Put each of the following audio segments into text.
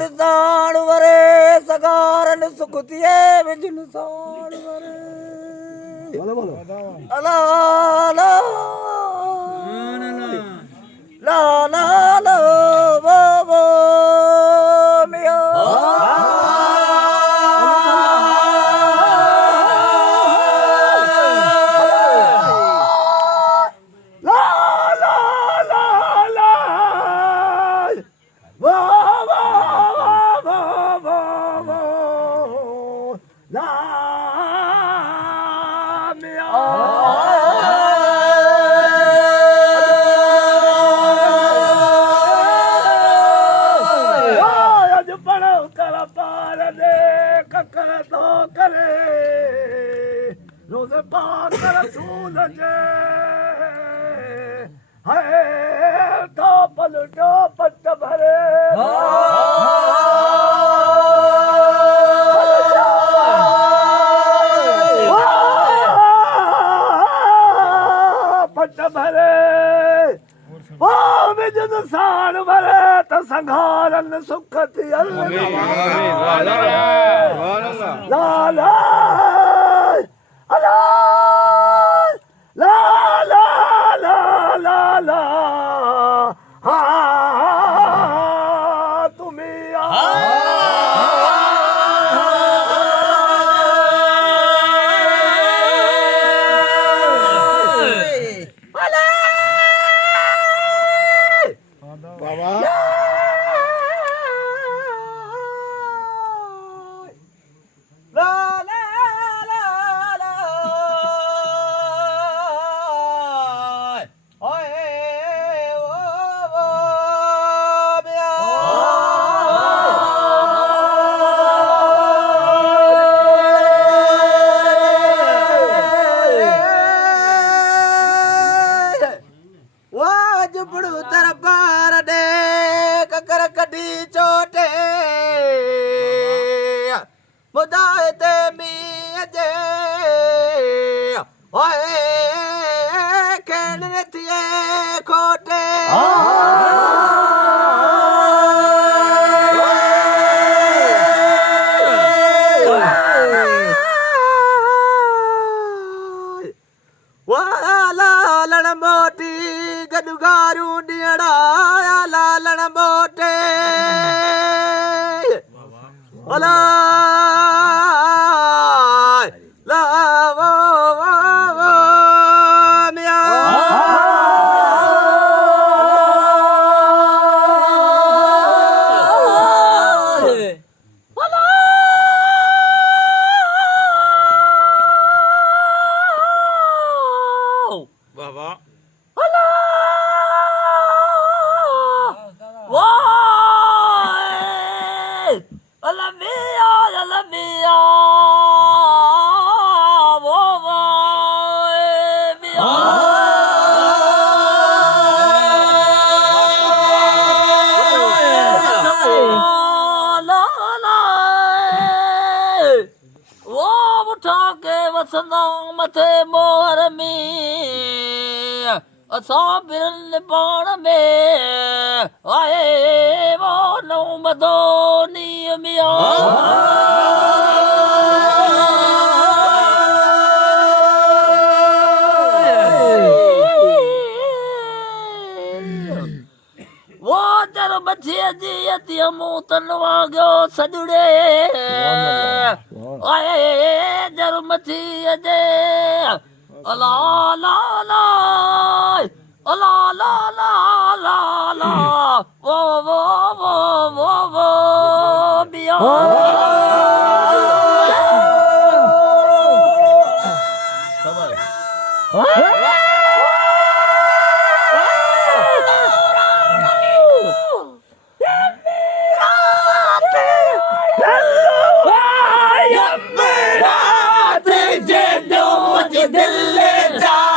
निशान वरे सगारन सुखतिए विच निशान वरे बोलो बोलो अला ला ला ला ला वो मिया सुखती दिल जाए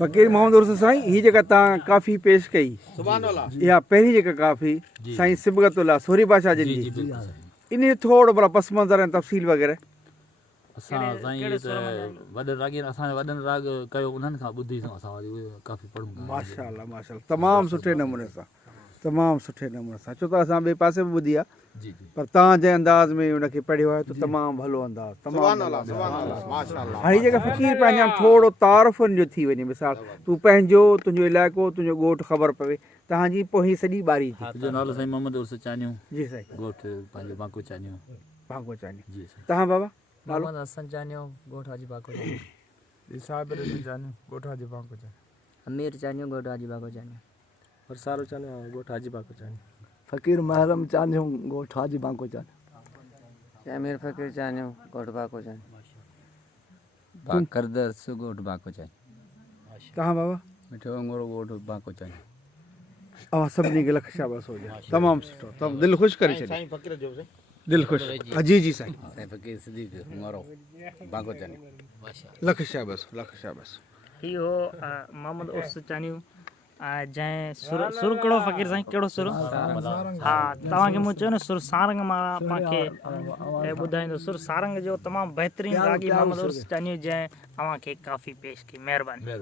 फकीर मोहम्मद उर्स साईं ही जेका तव्हां काफ़ी पेश कई इहा पहिरीं जेका काफ़ी साईं सिबगतुल्लाह सोरी बादशाह जी इन थोरो भला पस मंज़र ऐं तफ़सील वग़ैरह असां साईं त वॾनि राॻीनि असांजे वॾनि राॻ कयो उन्हनि खां ॿुधीसीं असां वरी उहे काफ़ी पढ़ूं था माशाअल्लाह माशाअल्लाह तमामु सुठे नमूने सां तमामु सुठे नमूने सां छो त असां ॿिए पासे बि ॿुधी आहे जी जी पर तव्हां जंहिं अंदाज़ में उनखे पढ़ियो आहे त तमामु भलो अंदाज़ तमामु हाणे जेका फ़क़ीर पंहिंजा थोरो तारफ़ुनि जो थी वञे मिसाल तूं पंहिंजो तुंहिंजो इलाइक़ो तुंहिंजो ॻोठु ख़बर पवे तव्हांजी पोइ सॼी ॿारी थी मुंहिंजो नालो साईं मोहम्मद उर्स चानियो जी साईं ॻोठु पंहिंजो बांको चानियो भागो चानी जी साईं तव्हां बाबा नालो मोहम्मद हसन चानियो गोठ हाजी बाको चानियो साहिब चानियो गोठ हाजी बाको चानियो अमीर चानियो गोठ हाजी बाको चानियो वरसारो चानियो गोठ हाजी बाको चानियो फकीर महरम चनियो ॻोठ हाजी बांको चनियो अमीर फ़कीर चानियो गोठ बाको चानियो करदर्स गोठ बाको चाहिए तव्हां बाबा मिठो अंगूरो गोठ बाको चाहिए अवां सभिनी खे लख शाबाश हुजे तमामु सुठो तमामु दिलि ख़ुशि करे छॾियो दिलि ख़ुशि जी जी साईं साईं फ़कीर सिद्दीक़ अंगूरो बाको चाहिए लख शाबाश लख शाबाश इहो मोहम्मद उर्स चनियो जंहिं सुर कहिड़ो फ़क़ीर साईं कहिड़ो सुर हा तव्हांखे मूं चयो न सुर सारंग मां पाणखे ॿुधाईंदो सुर सारंग जो तमामु बहितरीनु रागी मोहम्मद उर्स चनियो जंहिं अव्हांखे काफ़ी पेश कई महिरबानी